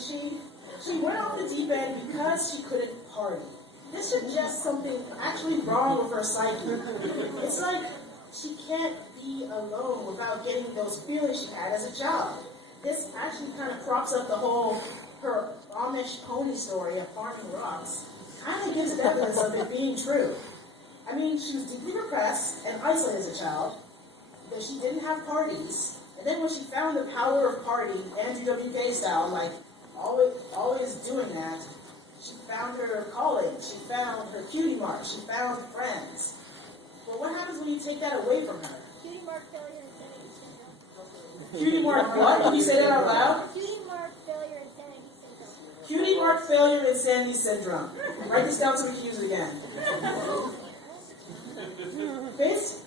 doesn't she? She went off the deep end because she couldn't party. This suggests something actually wrong with her psyche. It's like she can't be alone without getting those feelings she had as a child. This actually kind of props up the whole, her Amish pony story of farming rocks. Kind of gives evidence of it being true. I mean, she was deeply repressed and isolated as a child, because she didn't have parties. And then when she found the power of party, Andrew WK style, like always doing that, she found her calling, she found her cutie mark, she found friends. But what happens when you take that away from her? Cutie mark failure and sanity syndrome. Cutie mark what? Can you say that out loud? Cutie mark failure and sanity syndrome. Cutie mark failure and sanity syndrome. Write this down so we can use it again.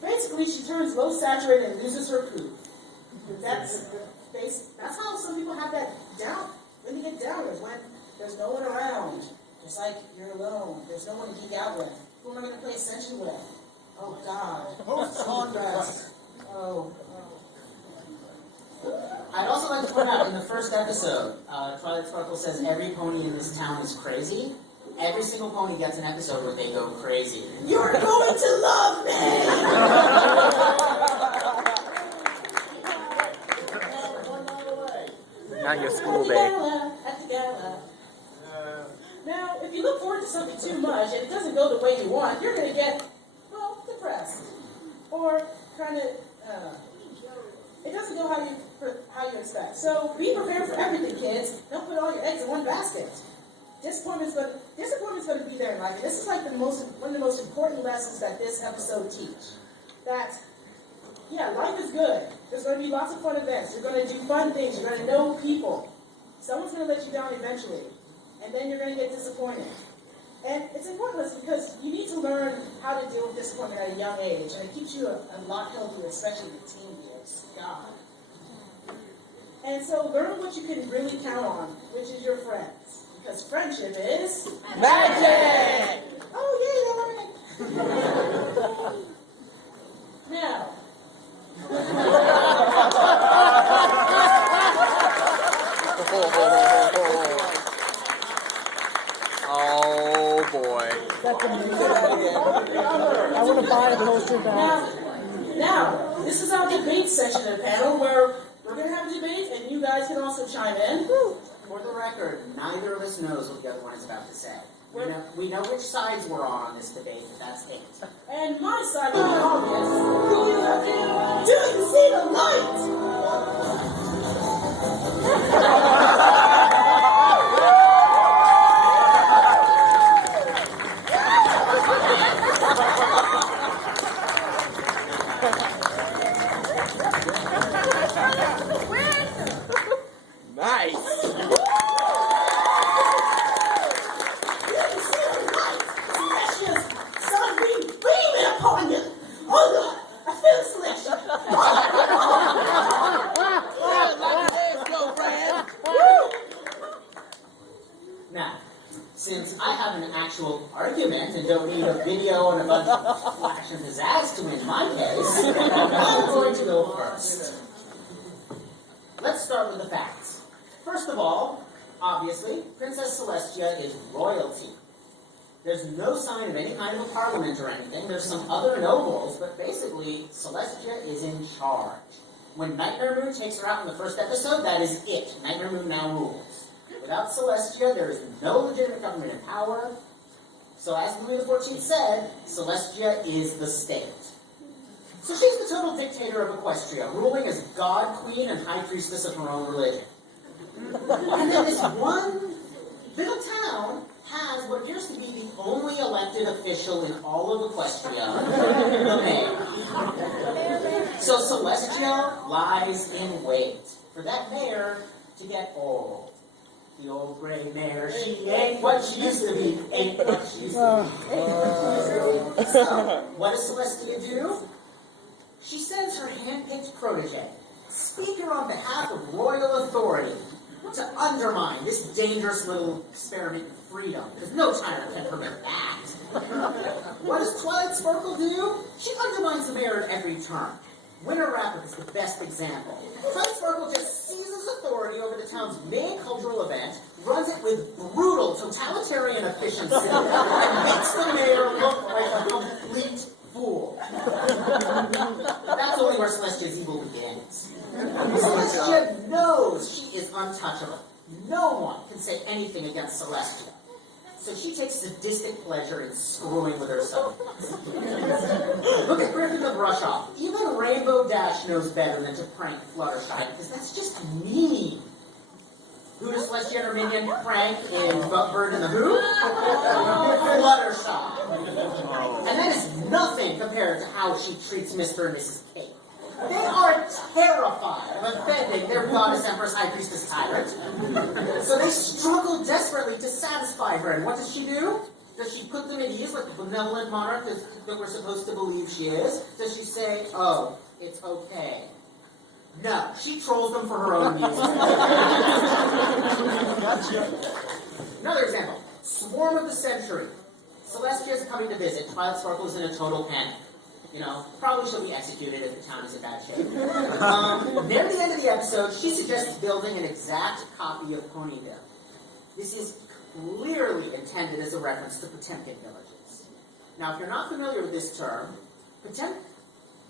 Basically, she turns low saturated and loses her poop. That's how some people have that down. When you get down is when there's no one around. It's like you're alone. There's no one to geek out with. Who am I going to play Ascension with? Oh, God. Conrad. Oh. I'd also like to point out, in the first episode, Twilight Sparkle says every pony in this town is crazy. Every single pony gets an episode where they go crazy. You're going to love me! Not your school day. At the gala. Now, if you look forward to something too much and it doesn't go the way you want, you're going to get, well, depressed. Or kind of, it doesn't go how you expect. So be prepared for everything, kids. Don't put all your eggs in one basket. Disappointment's going to be there in life. And this is like one of the most important lessons that this episode teach. That, yeah, life is good. There's going to be lots of fun events. You're going to do fun things. You're going to know people. Someone's going to let you down eventually. And then you're going to get disappointed. And it's important because you need to learn how to deal with disappointment at a young age. And it keeps you a lot healthier, especially with teen years. God. And so learn what you can really count on, which is your friends. Because friendship is magic! Oh, yeah, now. Oh boy. That's amazing. I want to buy a poster back. Now, this is our debate session of the panel where we're going to have a debate and you guys can also chime in. For the record, neither of us knows what the other one is about to say. We know which sides we're on this debate, but that's it. And my side of the audience, do you see the light? Nice. Now, since I have an actual argument and don't need a video and a bunch of flash and pizzazz to win my case, I'm going to go first. Let's start with the facts. First of all, obviously, Princess Celestia is royalty. There's no sign of any kind of a parliament or anything. There's some other nobles, but basically, Celestia is in charge. When Nightmare Moon takes her out in the first episode, that is it. Nightmare Moon now rules. Without Celestia, there is no legitimate government in power. So as Louis XIV said, Celestia is the state. So she's the total dictator of Equestria, ruling as god, queen, and high priestess of her own religion. And then this one little town has what appears to be the only elected official in all of Equestria, the mayor. So Celestia lies in wait for that mayor to get old. The old gray mare, she ain't what she used to be, ain't what she used to be. So, what does Celestia do? She sends her hand-picked protege, speaker on behalf of royal authority, to undermine this dangerous little experiment in freedom, because no tyrant can permit that. What does Twilight Sparkle do? She undermines the mayor at every turn. Winter Rapid is the best example. Twilight Sparkle just seizes authority over the town's main cultural event, runs it with brutal, totalitarian efficiency, and makes the mayor look like a complete fool. That's only where Celestia's evil begins. Celestia knows she is untouchable. No one can say anything against Celestia. So she takes sadistic pleasure in screwing with herself. Look at Griffin the Brush Off. Even Rainbow Dash knows better than to prank Fluttershy, because that's just mean. Who does Celestia and her minion prank in Bird and the Who? Fluttershy. And that is nothing compared to how she treats Mr. and Mrs. Cake. They are terrified of offending their goddess, empress, high priestess, tyrant. So they struggle desperately to satisfy her. And what does she do? Does she put them at ease like the benevolent monarch that we're supposed to believe she is? Does she say, oh, it's okay? No, she trolls them for her own amusement. Another example. Swarm of the Century. Celestia is coming to visit. Twilight Sparkle is in a total panic. You know, probably she'll be executed if the town is in bad shape. Near the end of the episode, she suggests building an exact copy of Ponyville. This is clearly intended as a reference to Potemkin villages. Now, if you're not familiar with this term,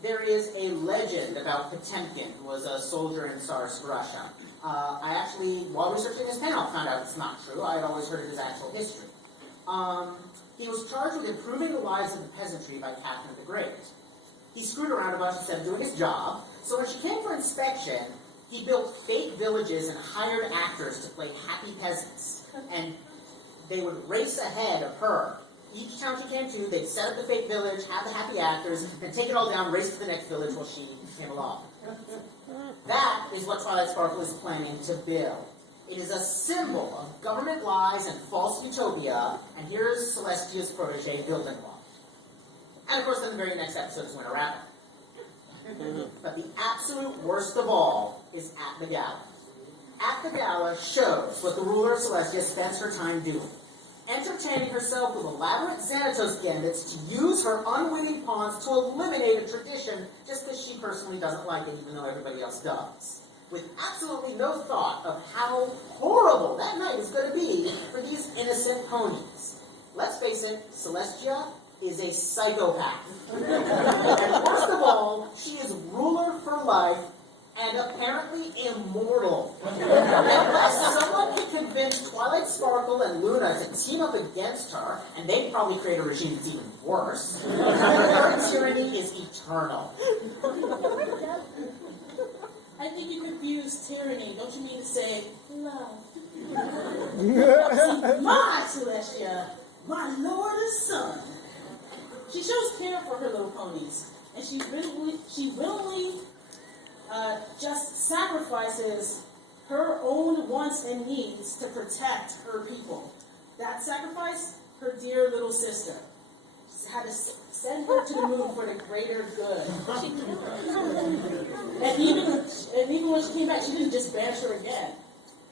there is a legend about Potemkin, who was a soldier in Tsarist Russia. I actually, while researching this panel, found out it's not true. I had always heard it as actual history. He was charged with improving the lives of the peasantry by Catherine the Great. He screwed around a bunch instead of doing his job, so when she came for inspection, he built fake villages and hired actors to play happy peasants. And they would race ahead of her. Each town she came to, they'd set up the fake village, have the happy actors, and take it all down, race to the next village while she came along. That is what Twilight Sparkle is planning to build. It is a symbol of government lies and false utopia, and here's Celestia's protege building one. And of course, then the very next episode is Winter Rabbit. But the absolute worst of all is At the Gala. At the Gala shows what the ruler of Celestia spends her time doing. Entertaining herself with elaborate Xanatos gambits to use her unwitting pawns to eliminate a tradition just because she personally doesn't like it, even though everybody else does. With absolutely no thought of how horrible that night is going to be for these innocent ponies. Let's face it, Celestia is a psychopath. And worst of all, she is ruler for life and apparently immortal. Unless someone can convince Twilight Sparkle and Luna to team up against her, and they'd probably create a regime that's even worse, her tyranny is eternal. I think you confuse tyranny. Don't you mean to say love? My Celestia, my Lord and Son. She shows care for her little ponies, and she willingly just sacrifices her own wants and needs to protect her people. That sacrifice, her dear little sister. She had to send her to the moon for the greater good. And even when she came back, she didn't just banish her again.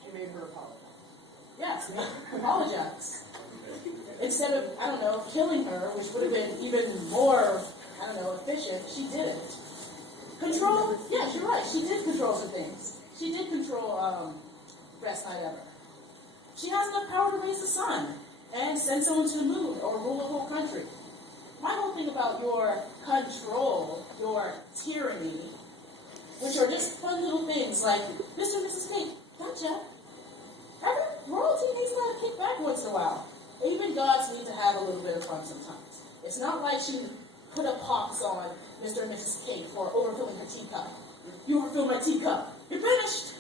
She made her apologize. Yes, apologize. Instead of, I don't know, killing her, which would have been even more, I don't know, efficient, she didn't. Control? Yes, you're right. She did control some things. She did control Best Night Ever. She has enough power to raise the sun and send someone to the moon or rule a whole country. My whole thing about your control, your tyranny, which are just fun little things like, Mr. and Mrs. Cake, gotcha. Royalty needs to have kick back once in a while. Even gods need to have a little bit of fun sometimes. It's not like she put a pox on Mr. and Mrs. Cake for overfilling her teacup. You overfilled my teacup. You're banished.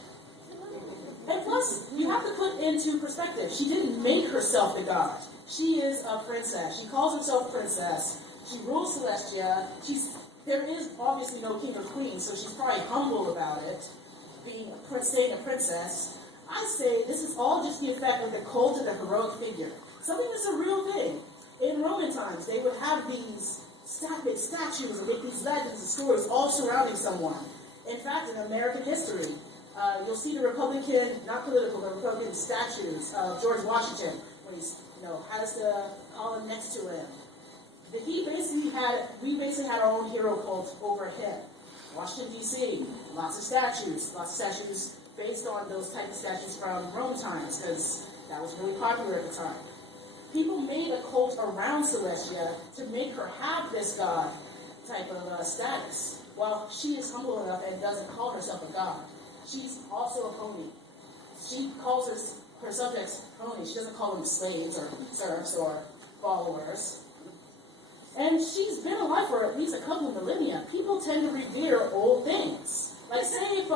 And plus, you have to put into perspective, she didn't make herself the god. She is a princess. She calls herself princess. She rules Celestia. There is obviously no king or queen, so she's probably humble about it, staying a princess. I say this is all just the effect of the cult of the heroic figure. Something that's a real thing. In Roman times, they would have these statues and make these legends and stories all surrounding someone. In fact, in American history, you'll see the Republican, not political, but Republican statues of George Washington, when he's, has the column next to him. We basically had our own hero cult over him. Washington, D.C., lots of statues based on those type of statues from Rome times, because that was really popular at the time. People made a cult around Celestia to make her have this god type of status. While she is humble enough and doesn't call herself a god, she's also a pony. She calls her subjects ponies. She doesn't call them slaves or serfs or followers. And she's been alive for at least a couple of millennia. People tend to revere old things. Like, say if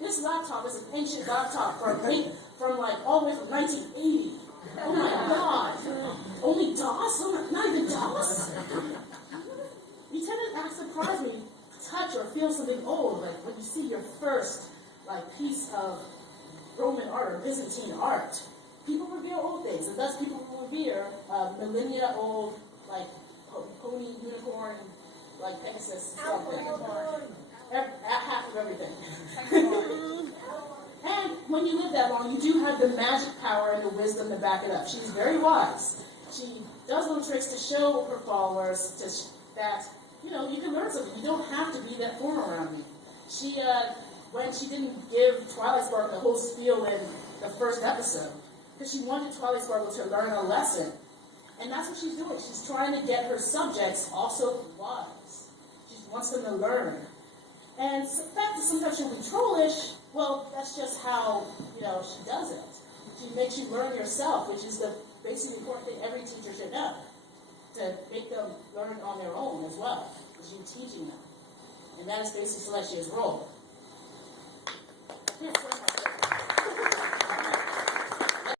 this laptop is an ancient laptop from like all the way from 1980. Oh my God! Only DOS? Not even DOS? You tend to act surprised when you touch or feel something old, like when you see your first piece of Roman art or Byzantine art. People revere old things, and thus people revere millennia-old, pony, unicorn, Pegasus, something. Half of everything. And when you live that long, you do have the magic power and the wisdom to back it up. She's very wise. She does little tricks to show her followers that, you can learn something. You don't have to be that form around me. When she didn't give Twilight Sparkle the whole spiel in the first episode, because she wanted Twilight Sparkle to learn a lesson. And that's what she's doing. She's trying to get her subjects also wise. She wants them to learn. And the fact that sometimes she'll be trollish, well, that's just how, she does it. She makes you learn yourself, which is the basically important thing every teacher should know. To make them learn on their own as well, because you're teaching them. And that is basically Celestia's role. Here,